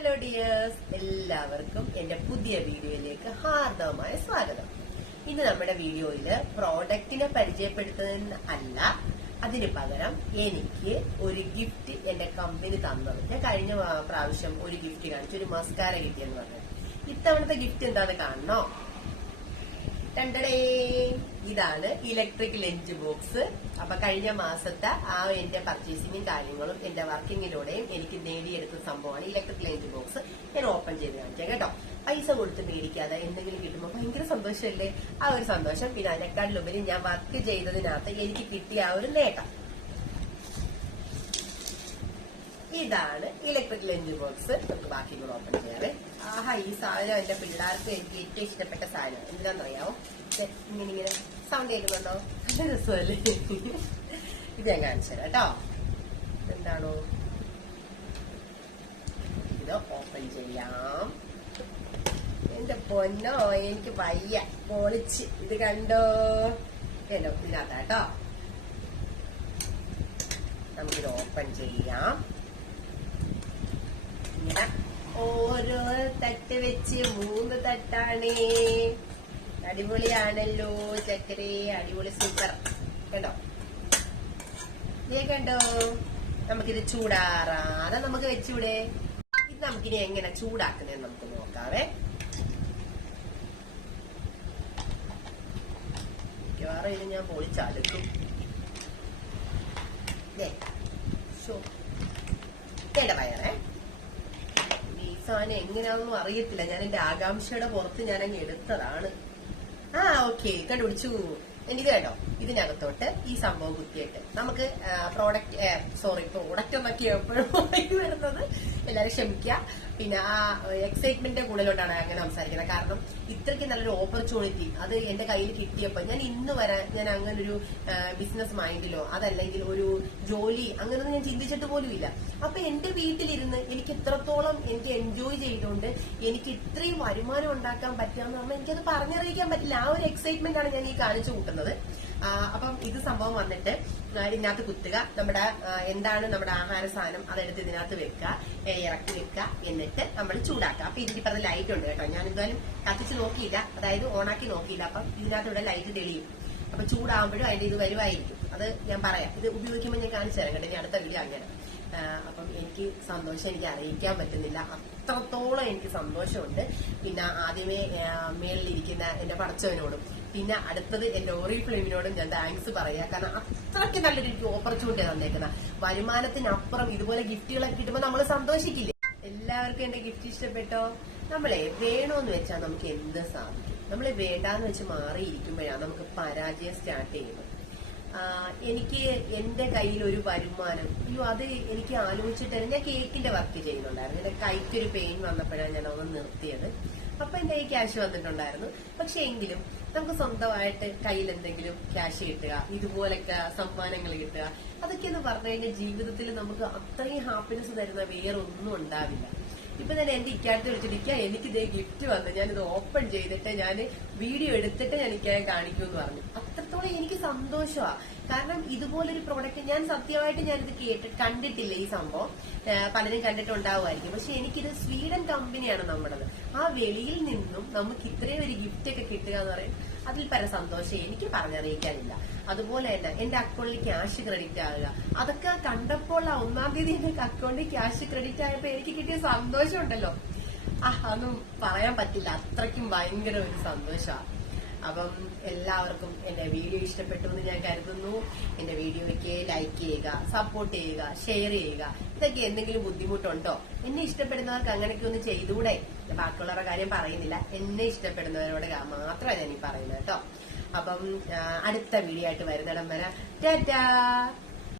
Hello dears, എല്ലാവർക്കും എന്റെ പുതിയ വീഡിയോയിലേക്ക് ഹാർദവമായ സ്വാഗതം. ഇന്ന് നമ്മുടെ വീഡിയോയില് പ്രോഡക്റ്റിനെ പരിചയപ്പെടുത്തുന്ന അല്ല, അതിന് പകരം എനിക്ക് ഒരു ഗിഫ്റ്റ് എന്റെ കമ്പനി തന്നത്. ഞാൻ കഴിഞ്ഞ പ്രാവശ്യം ഒരു ഗിഫ്റ്റ് കാണിച്ചു, ഒരു മസ്കാര കിട്ടിയെന്ന് പറഞ്ഞു. ഇത്തവണത്തെ ഗിഫ്റ്റ് എന്താന്ന് കാണണോ? ഇതാണ് ഇലക്ട്രിക് ലഞ്ച് ബോക്സ്. അപ്പൊ കഴിഞ്ഞ മാസത്തെ എന്റെ പർച്ചേസിങ്ങും കാര്യങ്ങളും എന്റെ വർക്കിങ്ങിലൂടെയും എനിക്ക് നേടിയെടുത്ത സംഭവമാണ് ഇലക്ട്രിക് ലഞ്ച് ബോക്സ്. ഞാൻ ഓപ്പൺ ചെയ്ത് കാണിക്കാം കേട്ടോ. പൈസ കൊടുത്ത് മേടിക്കാതെ എന്തെങ്കിലും കിട്ടുമ്പോൾ ഭയങ്കര സന്തോഷമല്ലേ? ആ ഒരു സന്തോഷം, പിന്നെ അതിനെക്കാട്ടിലുപരി ഞാൻ വർക്ക് ചെയ്തതിനകത്ത് എനിക്ക് കിട്ടിയ ആ ഒരു നേട്ടം. ഇതാണ് ഇലക്ട്രിക് ലഞ്ച് ബോക്സ്. നമുക്ക് ബാക്കി കൂടെ ഓപ്പൺ ചെയ്യാവേ. ഈ സാധനം എന്റെ പിള്ളേർക്ക് എനിക്ക് ഏറ്റവും ഇഷ്ടപ്പെട്ട സാധനം എന്താണെന്നറിയാവോ? ഇങ്ങനെ സൗണ്ട് കേൾക്കുന്നുണ്ടോ? നല്ല രസമല്ലേ? ഇത് ഞാൻ കാണിച്ചു തരാം കേട്ടോ. എന്താണോ ഇത്? ഓപ്പൺ ചെയ്യാം. എന്റെ പൊന്നോ, എനിക്ക് വയ്യ, പൊളിച്ച്. ഇത് കണ്ടോ? കേട്ടോ, ഇതിനകത്താട്ടോ. നമുക്കിത് ഓപ്പൺ ചെയ്യാം. ഓരോ തട്ട് വെച്ച് 3 തട്ടാണ്. അടിപൊളിയാണല്ലോ ചക്കരേ, അടിപൊളി, സൂപ്പർ. കണ്ടോ? നീ കണ്ടോ? നമുക്കിത് ചൂടാറാതെ നമുക്ക് വെച്ചൂടെ? ഇത് നമുക്കിനി എങ്ങനെ ചൂടാക്കുന്നതെന്ന് നമുക്ക് നോക്കാവേ. മിക്കവാറും ഇത് ഞാൻ പൊളിച്ചടുക്കും. കേട്ട പയറേ, സാധനം എങ്ങനെയാണെന്നും അറിയത്തില്ല. ഞാൻ എന്റെ ആകാംക്ഷയുടെ പുറത്ത് ഞാൻ അങ്ങ് എടുത്തതാണ്. ഓക്കെ, കണ്ടുപിടിച്ചു. എനിക്ക് കേട്ടോ, ഇതിനകത്തോട്ട് ഈ സംഭവം കുത്തിയിട്ട് നമുക്ക് പ്രോഡക്റ്റ് എന്നൊക്കെ എപ്പോഴും വരുന്നത്, എല്ലാരും ക്ഷമിക്കുക. പിന്നെ ആ എക്സൈറ്റ്മെന്റിന്റെ കൂടുതലോട്ടാണ് അങ്ങനെ സംസാരിക്കുന്നത്. കാരണം ഇത്രയ്ക്ക് നല്ലൊരു ഓപ്പർച്യൂണിറ്റി അത് എന്റെ കയ്യിൽ കിട്ടിയപ്പോ ഞാൻ ഇന്ന് വരാൻ ഞാൻ അങ്ങനെ ഒരു ബിസിനസ് മൈൻഡിലോ അതല്ലെങ്കിൽ ഒരു ജോലി അങ്ങനെയൊന്നും ഞാൻ ചിന്തിച്ചിട്ട് പോലും ഇല്ല. അപ്പൊ എന്റെ വീട്ടിലിരുന്ന് എനിക്ക് എത്രത്തോളം എനിക്ക് എൻജോയ് ചെയ്തുകൊണ്ട് എനിക്ക് ഇത്രയും വരുമാനം ഉണ്ടാക്കാൻ പറ്റുകയെന്ന് പറഞ്ഞാൽ എനിക്കത് പറഞ്ഞറിയിക്കാൻ പറ്റില്ല. ആ ഒരു എക്സൈറ്റ്മെന്റ് ആണ് ഞാൻ ഈ കാണിച്ചു കൂട്ടുന്നത്. അപ്പം ഇത് സംഭവം വന്നിട്ട് ഇതിനകത്ത് കുത്തുക. നമ്മുടെ എന്താണ് നമ്മുടെ ആഹാര സാധനം അതെടുത്ത് ഇതിനകത്ത് വെക്കുക, ഇറക്കി വെക്കുക, എന്നിട്ട് നമ്മൾ ചൂടാക്കുക. അപ്പൊ ഇതിന്റെ പറഞ്ഞ ലൈറ്റ് ഉണ്ട് കേട്ടോ. ഞാൻ എന്തായാലും കത്തിച്ച് നോക്കിയില്ല, അതായത് ഓണാക്കി നോക്കിയില്ല. അപ്പം ഇതിനകത്തൂടെ ലൈറ്റ് തെളിയും. അപ്പൊ ചൂടാകുമ്പോഴും അതിന്റെ ഇത് വരുമായിരിക്കും. അത് ഞാൻ പറയാം. ഇത് ഉപയോഗിക്കുമ്പോൾ ഞാൻ കാണിച്ചു തരാം കേട്ടോ. ഇനി അടുത്ത വീഡിയോ അങ്ങനെ. അപ്പം എനിക്ക് സന്തോഷം എനിക്ക് അറിയിക്കാൻ പറ്റുന്നില്ല. അത്രത്തോളം എനിക്ക് സന്തോഷമുണ്ട്. പിന്നെ ആദ്യമേ മേളിലിരിക്കുന്ന എന്റെ പടച്ചവനോടും പിന്നെ അടുത്തത് എന്റെ ഓറി ഫിലിമിനോടും ഞാൻ താങ്ക്സ് പറയാം. കാരണം അത്രയ്ക്ക് നല്ലൊരു എനിക്ക് ഓപ്പർച്യൂണിറ്റി തന്നേക്കുന്ന. വരുമാനത്തിനപ്പുറം ഇതുപോലെ ഗിഫ്റ്റുകളൊക്കെ കിട്ടുമ്പോൾ നമ്മൾ സന്തോഷിക്കില്ലേ? എല്ലാവർക്കും എന്റെ ഗിഫ്റ്റ് ഇഷ്ടപ്പെട്ടോ? നമ്മളെ വേണോന്ന് വെച്ചാൽ നമുക്ക് എന്ത് സാധിക്കും. നമ്മളെ വേണ്ടാന്ന് വെച്ച് മാറിയിരിക്കുമ്പോഴാണ് നമുക്ക് പരാജയം സ്റ്റാർട്ട് ചെയ്യുന്നത്. എനിക്ക് എന്റെ കയ്യിൽ ഒരു വരുമാനം, അത് എനിക്ക് ആലോചിച്ചിട്ട് ഞാൻ കേക്കിന്റെ വർക്ക് ചെയ്യുന്നുണ്ടായിരുന്നു. എന്റെ കൈക്കൊരു പെയിൻ വന്നപ്പോഴാണ് ഞാൻ ഒന്ന് നിർത്തിയത്. അപ്പൊ എന്റെ കൈ ക്യാഷ് വന്നിട്ടുണ്ടായിരുന്നു. പക്ഷെ എങ്കിലും നമുക്ക് സ്വന്തമായിട്ട് കയ്യിൽ എന്തെങ്കിലും ക്യാഷ് കിട്ടുക, ഇതുപോലൊക്കെ സമ്മാനങ്ങൾ കിട്ടുക, അതൊക്കെ എന്ന് പറഞ്ഞു കഴിഞ്ഞാൽ ജീവിതത്തിൽ നമുക്ക് അത്രയും ഹാപ്പിനെസ് തരുന്ന വേറെ ഒന്നും ഉണ്ടാവില്ല. ഇപ്പൊ ഞാൻ എന്റെ ഇക്കാലത്ത് വിളിച്ചിരിക്കുക, എനിക്ക് ഇതേ ഗിഫ്റ്റ് വന്ന് ഞാനിത് ഓപ്പൺ ചെയ്തിട്ട് ഞാൻ വീഡിയോ എടുത്തിട്ട് ഞാൻ ഇക്കാരെ കാണിക്കുമെന്ന് പറഞ്ഞു. അത്രത്തോളം എനിക്ക് സന്തോഷമാണ്. കാരണം ഇതുപോലൊരു പ്രോഡക്റ്റ് ഞാൻ സത്യമായിട്ട് ഞാനിത് കണ്ടിട്ടില്ല. ഈ സംഭവം പലരും കണ്ടിട്ടുണ്ടാവുമായിരിക്കും. പക്ഷെ എനിക്കിത് സ്വീഡൻ കമ്പനിയാണ് നമ്മുടേത്. ആ വെളിയിൽ നിന്നും നമുക്ക് ഇത്രയും ഒരു ഗിഫ്റ്റ് ഒക്കെ കിട്ടുക എന്ന് പറയും, അതിൽ പല സന്തോഷം എനിക്ക് പറഞ്ഞറിയിക്കാനില്ല. അതുപോലെ തന്നെ എന്റെ അക്കൗണ്ടിൽ ക്യാഷ് ക്രെഡിറ്റ് ആകുക, അതൊക്കെ കണ്ടപ്പോൾ 1-ാം തീയതി എന്റെ അക്കൗണ്ടിൽ ക്യാഷ് ക്രെഡിറ്റ് ആയപ്പോ എനിക്ക് കിട്ടിയ സന്തോഷം ഉണ്ടല്ലോ, അതൊന്നും പറയാൻ പറ്റില്ല. അത്രയ്ക്കും ഭയങ്കര ഒരു സന്തോഷമാണ്. അപ്പം എല്ലാവർക്കും എന്റെ വീഡിയോ ഇഷ്ടപ്പെട്ടു എന്ന് ഞാൻ കരുതുന്നു. എന്റെ വീഡിയോയ്ക്ക് ലൈക്ക് ചെയ്യുക, സപ്പോർട്ട് ചെയ്യുക, ഷെയർ ചെയ്യുക. ഇതൊക്കെ എന്തെങ്കിലും ബുദ്ധിമുട്ടുണ്ടോ? എന്നെ ഇഷ്ടപ്പെടുന്നവർക്ക് അങ്ങനെയൊക്കെ ഒന്ന് ചെയ്തുകൂടെ? ബാക്കിയുള്ളവരുടെ കാര്യം പറയുന്നില്ല, എന്നെ ഇഷ്ടപ്പെടുന്നവരോട് മാത്രമാണ് ഞാൻ ഈ പറയുന്നത് കേട്ടോ. അപ്പം അടുത്ത വീഡിയോ ആയിട്ട് വരുന്നിടം വരെ ടാറ്റാ.